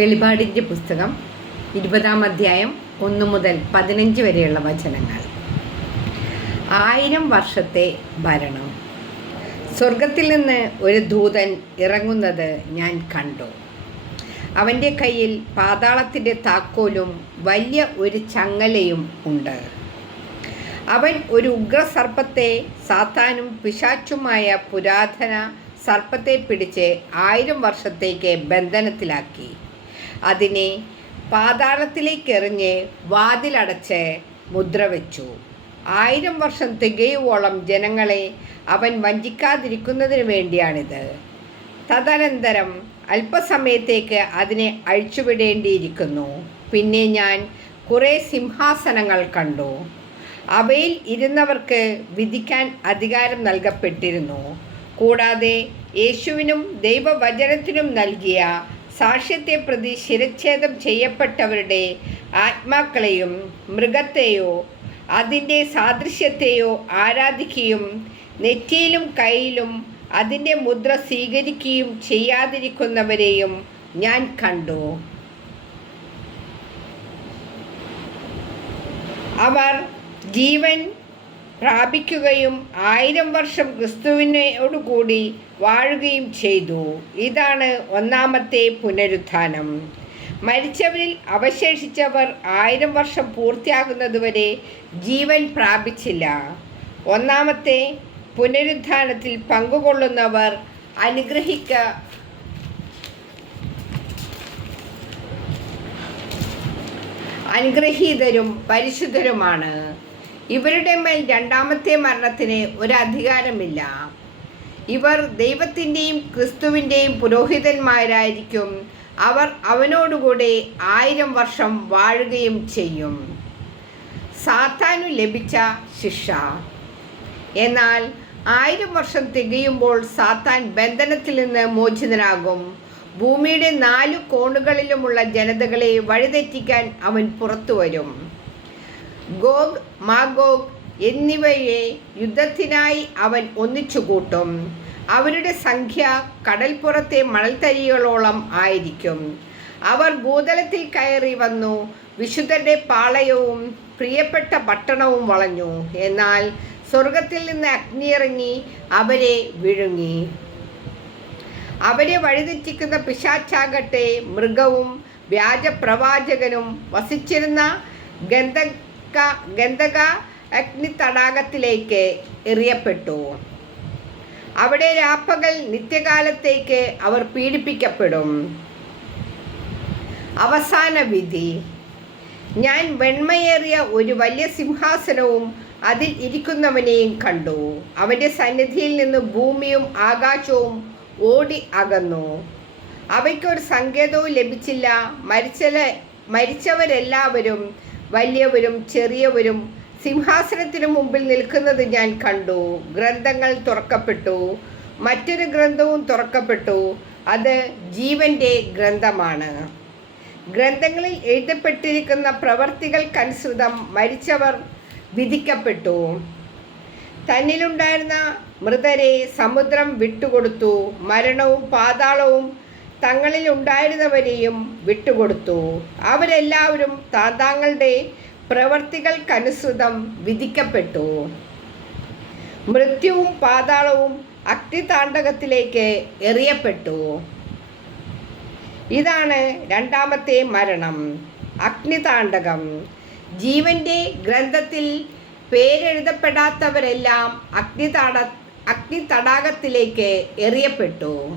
വെളിപാടിന്റെ പുസ്തകം ഇരുപതാം അധ്യായം ഒന്ന് മുതൽ പതിനഞ്ച് വരെയുള്ള വചനങ്ങൾ. ആയിരം വർഷത്തെ ഭരണം. സ്വർഗത്തിൽ നിന്ന് ഒരു ദൂതൻ ഇറങ്ങുന്നത് ഞാൻ കണ്ടു. അവന്റെ കയ്യിൽ പാതാളത്തിന്റെ താക്കോലും വലിയ ഒരു ചങ്ങലയും ഉണ്ട്. അവൻ ഒരു ഉഗ്രസർപ്പത്തെ സാത്താനും പിശാച്ചുമായ പുരാതന സർപ്പത്തെ പിടിച്ച് ആയിരം വർഷത്തേക്ക് ബന്ധനത്തിലാക്കി. അതിനെ പാതാളത്തിലേക്ക് എറിഞ്ഞ് വാതിലടച്ച് മുദ്ര വെച്ചു. ആയിരം വർഷം തികയുവോളം ജനങ്ങളെ അവൻ വഞ്ചിക്കാതിരിക്കുന്നതിന് വേണ്ടിയാണിത്. തദനന്തരം അല്പസമയത്തേക്ക് അതിനെ അഴിച്ചുവിടേണ്ടിയിരിക്കുന്നു. പിന്നെ ഞാൻ കുറേ സിംഹാസനങ്ങൾ കണ്ടു. അവയിൽ ഇരുന്നവർക്ക് വിധിക്കാൻ അധികാരം നൽകപ്പെട്ടിരുന്നു. കൂടാതെ യേശുവിനും ദൈവവചനത്തിനും നൽകിയ സാക്ഷ്യത്തെ പ്രതി ശിരച്ഛേദം ചെയ്യപ്പെട്ടവരുടെ ആത്മാക്കളെയും മൃഗത്തെയോ അതിന്റെ സാദൃശ്യത്തെയോ ആരാധിക്കുകയും നെറ്റിയിലും കയ്യിലും അതിന്റെ മുദ്ര സ്വീകരിക്കുകയും ചെയ്യാതിരിക്കുന്നവരെയും ഞാൻ കണ്ടു. അവർ ജീവൻ പ്രാപിക്കുകയും ആയിരം വർഷം ക്രിസ്തുവിനോടുകൂടി വാഴുകയും ചെയ്തു. ഇതാണ് ഒന്നാമത്തെ പുനരുത്ഥാനം. മരിച്ചവരിൽ അവശേഷിച്ചവർ ആയിരം വർഷം പൂർത്തിയാകുന്നതുവരെ ജീവൻ പ്രാപിച്ചില്ല. ഒന്നാമത്തെ പുനരുത്ഥാനത്തിൽ പങ്കുകൊള്ളുന്നവർ അനുഗ്രഹിക്ക അനുഗ്രഹീതരും പരിശുദ്ധരുമാണ്. ഇവരുടെ മേൽ രണ്ടാമത്തെ മരണത്തിന് ഒരധികാരമില്ല ഇവർ ദൈവത്തിന്റെയും ക്രിസ്തുവിന്റെയും പുരോഹിതന്മാരായിരിക്കും. അവർ അവനോടുകൂടെ ആയിരം വർഷം വാഴുകയും ചെയ്യും. സാത്താനു ലഭിച്ച ശിക്ഷ. എന്നാൽ ആയിരം വർഷം തികയുമ്പോൾ സാത്താൻ ബന്ധനത്തിൽ നിന്ന് മോചിതനാകും. ഭൂമിയുടെ നാലു കോണുകളിലുമുള്ള ജനതകളെ വഴിതെറ്റിക്കാൻ അവൻ പുറത്തു വരും. ഗോഗ് മാഗോഗ് എന്നിവയെ യുദ്ധത്തിനായി അവൻ ഒന്നിച്ചുകൂട്ടും. അവരുടെ സംഖ്യ കടൽപ്പുറത്തെ മണൽത്തരികളോളം ആയിരിക്കും. അവർ ഭൂതലത്തിൽ കയറി വന്നു വിശുദ്ധരുടെ പാളയവും പ്രിയപ്പെട്ട പട്ടണവും വളഞ്ഞു. എന്നാൽ സ്വർഗത്തിൽ നിന്ന് അഗ്നിയിറങ്ങി അവരെ വിഴുങ്ങി. അവരെ വഴിതെറ്റിക്കുന്ന പിശാച്ചാകട്ടെ മൃഗവും വ്യാജപ്രവാചകനും വസിച്ചിരുന്ന ഗന്ധക ഗന്ധക അഗ്നി തടാകത്തിലേക്ക് എറിയപ്പെട്ടു. അവിടെ രാപ്പകൽ നിത്യകാലത്തേക്ക് അവർ പീഡിപ്പിക്കപ്പെടും. അവസാന വിധി. ഞാൻ വെണ്മയേറിയ ഒരു വലിയ സിംഹാസനവും അതിൽ ഇരിക്കുന്നവനെയും കണ്ടു. അവന്റെ സന്നിധിയിൽ നിന്ന് ഭൂമിയും ആകാശവും ഓടി അകന്നു. അവയ്ക്കൊരു സങ്കേതവും ലഭിച്ചില്ല. മരിച്ചല മരിച്ചവരെല്ലാവരും വലിയവരും ചെറിയവരും സിംഹാസനത്തിനു മുമ്പിൽ നിൽക്കുന്നത് ഞാൻ കണ്ടു. ഗ്രന്ഥങ്ങൾ തുറക്കപ്പെട്ടു. മറ്റൊരു ഗ്രന്ഥവും തുറക്കപ്പെട്ടു. അത് ജീവന്റെ ഗ്രന്ഥമാണ്. ഗ്രന്ഥങ്ങളിൽ എഴുതപ്പെട്ടിരിക്കുന്ന പ്രവർത്തികൾക്കനുസൃതം മരിച്ചവർ വിധിക്കപ്പെട്ടു. തന്നിലുണ്ടായിരുന്ന മൃതരെ സമുദ്രം വിട്ടുകൊടുത്തു. മരണവും പാതാളവും തങ്ങളിൽ ഉണ്ടായിരുന്നവരെയും വിട്ടുകൊടുത്തു. അവരെല്ലാവരും താതാങ്ങളുടെ പ്രവർത്തികൾക്കനുസൃതം വിധിക്കപ്പെട്ടു. മൃത്യുവും പാതാളവും അഗ്നിതാണ്ഡകത്തിലേക്ക് എറിയപ്പെട്ടു. ഇതാണ് രണ്ടാമത്തെ മരണം. അഗ്നിതാണ്ഡകം. ജീവന്റെ ഗ്രന്ഥത്തിൽ പേരെഴുതപ്പെടാത്തവരെല്ലാം അഗ്നിതാട അഗ്നി തടാകത്തിലേക്ക് എറിയപ്പെട്ടു.